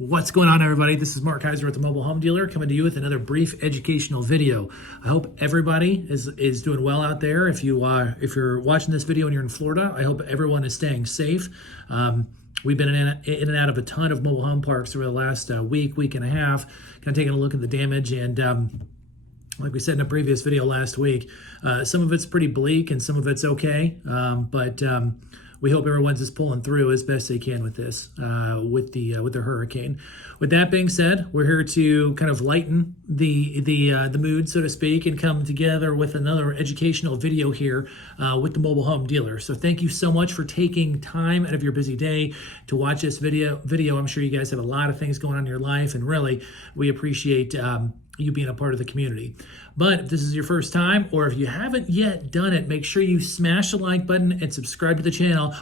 What's going on, everybody? This is Mark Kaiser at the Mobile Home Dealer, coming to you with another brief educational video. I hope everybody is doing well out there. If you're watching this video and you're in Florida, I hope everyone is staying safe. We've been in and out of a ton of mobile home parks over the last week and a half, kind of taking a look at the damage. And like we said in a previous video last week, some of it's pretty bleak and some of it's okay, but we hope everyone's just pulling through as best they can with this, with the hurricane. With that being said, we're here to kind of lighten the mood, so to speak, and come together with another educational video here with the Mobile Home Dealer. So thank you so much for taking time out of your busy day to watch this video. I'm sure you guys have a lot of things going on in your life, and really, we appreciate you being a part of the community. But if this is your first time, or if you haven't yet done it, make sure you smash the like button and subscribe to the channel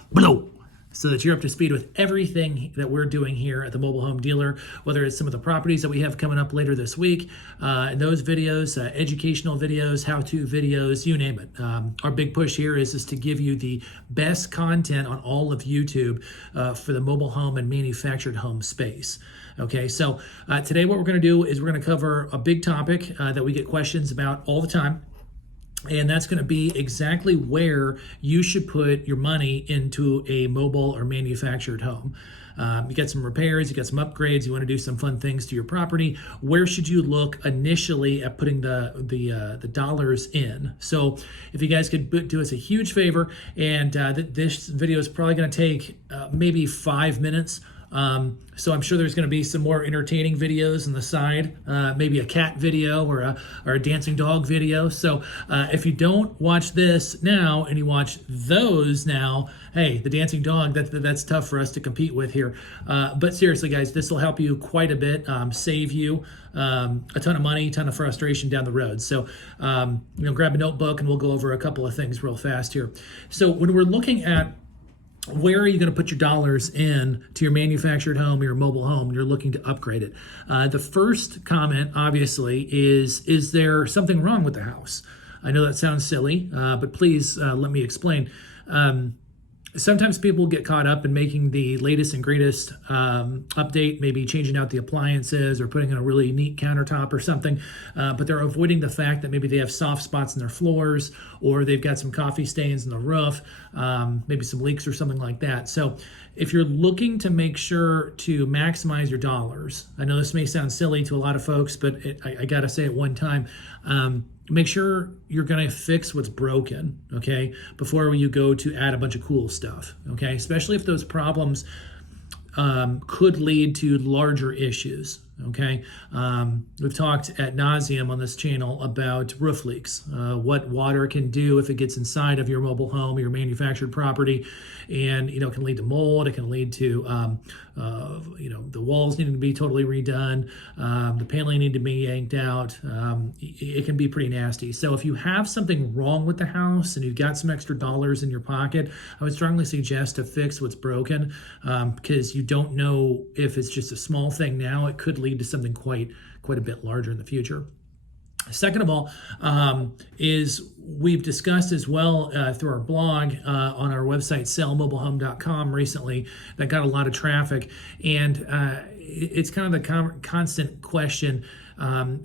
so that you're up to speed with everything that we're doing here at the Mobile Home Dealer, whether it's some of the properties that we have coming up later this week, and those videos, educational videos, how-to videos, you name it. Our big push here is to give you the best content on all of YouTube for the mobile home and manufactured home space. Okay, so today what we're going to do is we're going to cover a big topic that we get questions about all the time. And that's going to be exactly where you should put your money into a mobile or manufactured home. You got some repairs, you got some upgrades, you want to do some fun things to your property. Where should you look initially at putting the dollars in? So if you guys could do us a huge favor, and this video is probably going to take maybe 5 minutes. So I'm sure there's going to be some more entertaining videos on the side, maybe a cat video or a dancing dog video. So if you don't watch this now and you watch those now, hey, the dancing dog, that's tough for us to compete with here. But seriously, guys, this will help you quite a bit, save you a ton of money, a ton of frustration down the road. So grab a notebook and we'll go over a couple of things real fast here. So when we're looking at where are you going to put your dollars in to your manufactured home or your mobile home? You're looking to upgrade it. The first comment, obviously, is there something wrong with the house? I know that sounds silly, but please let me explain. Sometimes people get caught up in making the latest and greatest update, maybe changing out the appliances or putting in a really neat countertop or something, but they're avoiding the fact that maybe they have soft spots in their floors, or they've got some coffee stains in the roof, maybe some leaks or something like that. So if you're looking to make sure to maximize your dollars, I know this may sound silly to a lot of folks, but I got to say it one time, make sure you're going to fix what's broken, okay, before you go to add a bunch of cool stuff, okay, especially if those problems could lead to larger issues, okay. We've talked ad nauseum on this channel about roof leaks, what water can do if it gets inside of your mobile home or your manufactured property, and it can lead to mold. It can lead to the walls needing to be totally redone, the paneling need to be yanked out. It can be pretty nasty. So if you have something wrong with the house and you've got some extra dollars in your pocket, I would strongly suggest to fix what's broken, because you don't know if it's just a small thing now. It could lead to something quite a bit larger in the future. Second of all, is we've discussed as well through our blog on our website, sellmobilehome.com recently, that got a lot of traffic. And it's kind of the constant question,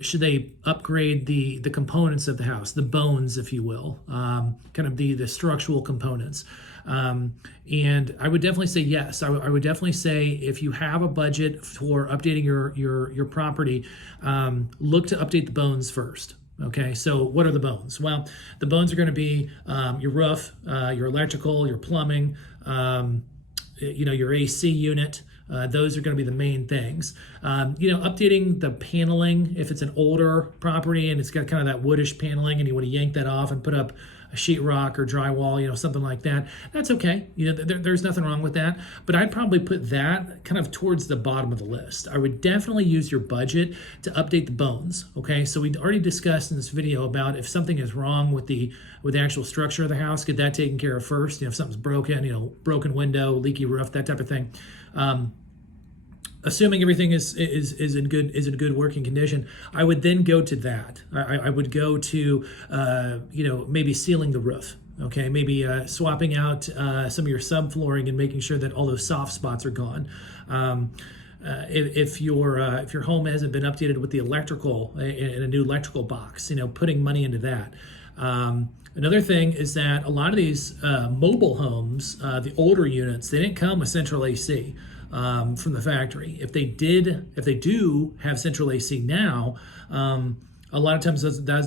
should they upgrade the components of the house, the bones, if you will, kind of the structural components? And I would definitely say yes. I would definitely say if you have a budget for updating your property, look to update the bones first. Okay, so what are the bones? Well, the bones are going to be your roof, your electrical, your plumbing, your AC unit. Those are going to be the main things. Updating the paneling, if it's an older property and it's got kind of that woodish paneling and you want to yank that off and put up a sheetrock or drywall, something like that, that's okay. There's nothing wrong with that. But I'd probably put that kind of towards the bottom of the list. I would definitely use your budget to update the bones. Okay, so we already discussed in this video about if something is wrong with the actual structure of the house, get that taken care of first. If something's broken, broken window, leaky roof, that type of thing. Assuming everything is in good working condition, I would then go to that. I would go to maybe sealing the roof. Okay, maybe swapping out some of your subflooring and making sure that all those soft spots are gone. if your home hasn't been updated with the electrical in a new electrical box, putting money into that. Another thing is that a lot of these mobile homes, the older units, they didn't come with central AC from the factory. If they do have central AC now, a lot of times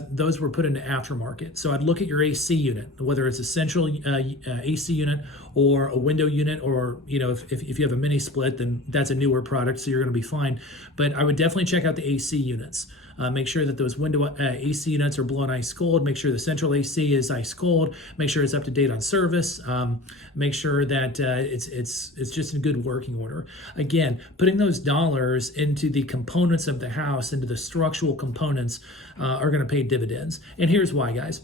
those were put into aftermarket. So I'd look at your AC unit, whether it's a central AC unit or a window unit, or if you have a mini split, then that's a newer product, so you're going to be fine. But I would definitely check out the AC units. Make sure that those window AC units are blowing ice cold. Make sure the central AC is ice cold. Make sure it's up to date on service. Make sure that it's just in good working order. Again, putting those dollars into the components of the house, into the structural components, are going to pay dividends. And here's why, guys.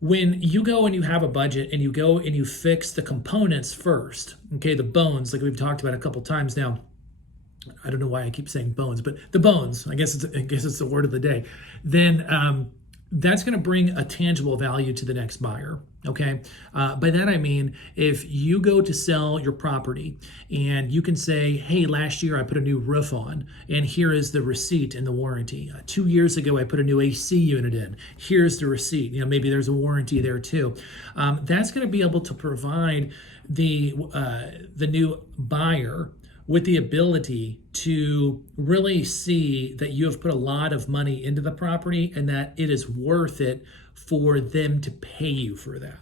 When you go and you have a budget and you go and you fix the components first, okay, the bones, like we've talked about a couple times now. I don't know why I keep saying bones, but the bones, I guess it's the word of the day. Then that's going to bring a tangible value to the next buyer. Okay. By that I mean, if you go to sell your property and you can say, hey, last year I put a new roof on and here is the receipt and the warranty. 2 years ago I put a new AC unit in. Here's the receipt. Maybe there's a warranty there too. That's going to be able to provide the new buyer with the ability to really see that you have put a lot of money into the property and that it is worth it for them to pay you for that.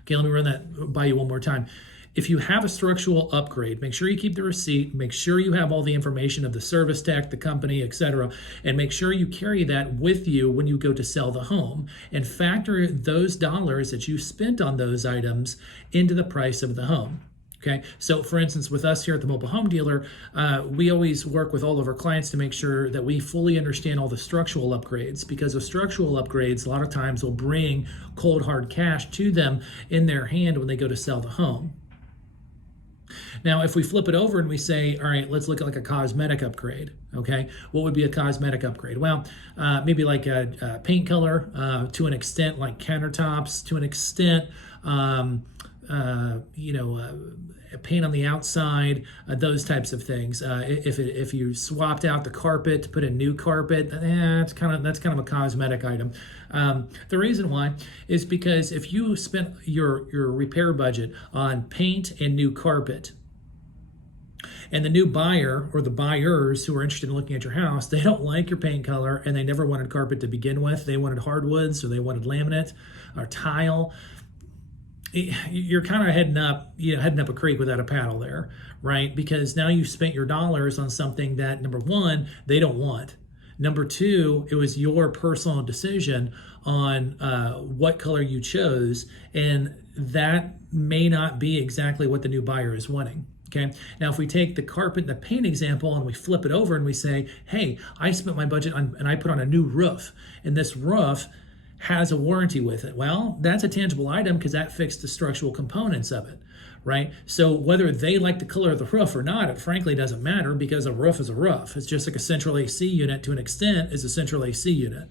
Okay, let me run that by you one more time. If you have a structural upgrade, make sure you keep the receipt, make sure you have all the information of the service tech, the company, etc., and make sure you carry that with you when you go to sell the home and factor those dollars that you spent on those items into the price of the home. Okay, so for instance, with us here at the Mobile Home Dealer, we always work with all of our clients to make sure that we fully understand all the structural upgrades, because the structural upgrades a lot of times will bring cold hard cash to them in their hand when they go to sell the home. Now, if we flip it over and we say, all right, let's look at like a cosmetic upgrade, okay? What would be a cosmetic upgrade? Well, maybe like a paint color to an extent, like countertops to an extent, paint on the outside, those types of things. If you swapped out the carpet to put a new carpet, that's kind of a cosmetic item. The reason why is because if you spent your repair budget on paint and new carpet, and the new buyer or the buyers who are interested in looking at your house, they don't like your paint color and they never wanted carpet to begin with. They wanted hardwoods or they wanted laminate or tile. You're kind of heading up a creek without a paddle there, right? Because now you've spent your dollars on something that, number one, they don't want. Number two, it was your personal decision on what color you chose, and that may not be exactly what the new buyer is wanting. Okay. Now, if we take the carpet and the paint example and we flip it over and we say, hey, I spent my budget on, and I put on a new roof, and this roof has a warranty with it. Well, that's a tangible item because that fixed the structural components of it, right? So whether they like the color of the roof or not, it frankly doesn't matter, because a roof is a roof. It's just like a central AC unit to an extent is a central AC unit.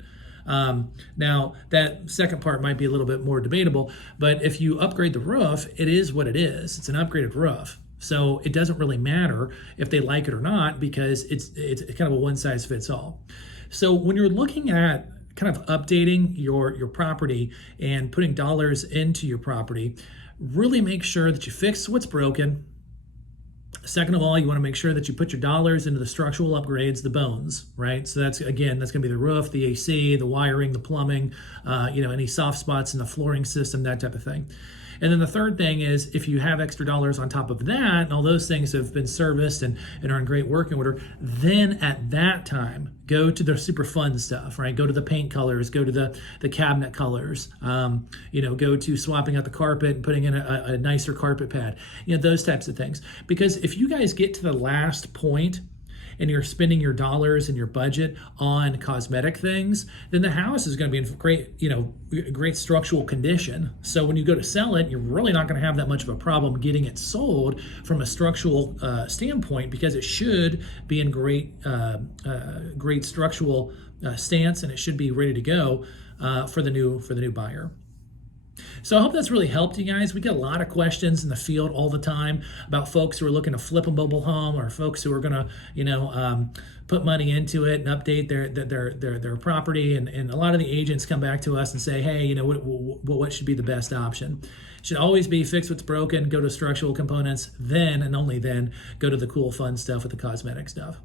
Now, that second part might be a little bit more debatable, but if you upgrade the roof, it is what it is. It's an upgraded roof. So it doesn't really matter if they like it or not, because it's kind of a one size fits all. So when you're looking at kind of updating your property and putting dollars into your property, really make sure that you fix what's broken. Second of all, you want to make sure that you put your dollars into the structural upgrades, the bones, right? So that's going to be the roof, the AC, the wiring, the plumbing, any soft spots in the flooring system, that type of thing. And then the third thing is, if you have extra dollars on top of that, and all those things have been serviced and are in great working order, then at that time, go to the super fun stuff, right? Go to the paint colors, go to the cabinet colors, go to swapping out the carpet and putting in a nicer carpet pad, those types of things. Because if you guys get to the last point and you're spending your dollars and your budget on cosmetic things, then the house is going to be in great structural condition. So when you go to sell it, you're really not going to have that much of a problem getting it sold from a structural standpoint, because it should be in great structural stance, and it should be ready to go for the new buyer. So I hope that's really helped you guys. We get a lot of questions in the field all the time about folks who are looking to flip a mobile home, or folks who are going to, put money into it and update their property. And a lot of the agents come back to us and say, hey, what should be the best option? It should always be fix what's broken, go to structural components, then and only then go to the cool, fun stuff with the cosmetic stuff.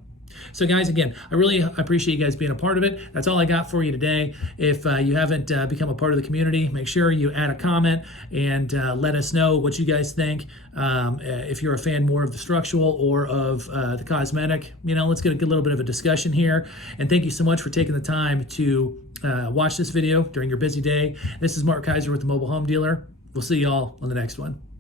So guys, again, I really appreciate you guys being a part of it. That's all I got for you today. If you haven't become a part of the community, make sure you add a comment and let us know what you guys think. If you're a fan more of the structural or of the cosmetic, let's get a little bit of a discussion here. And thank you so much for taking the time to watch this video during your busy day. This is Mark Kaiser with the Mobile Home Dealer. We'll see y'all on the next one.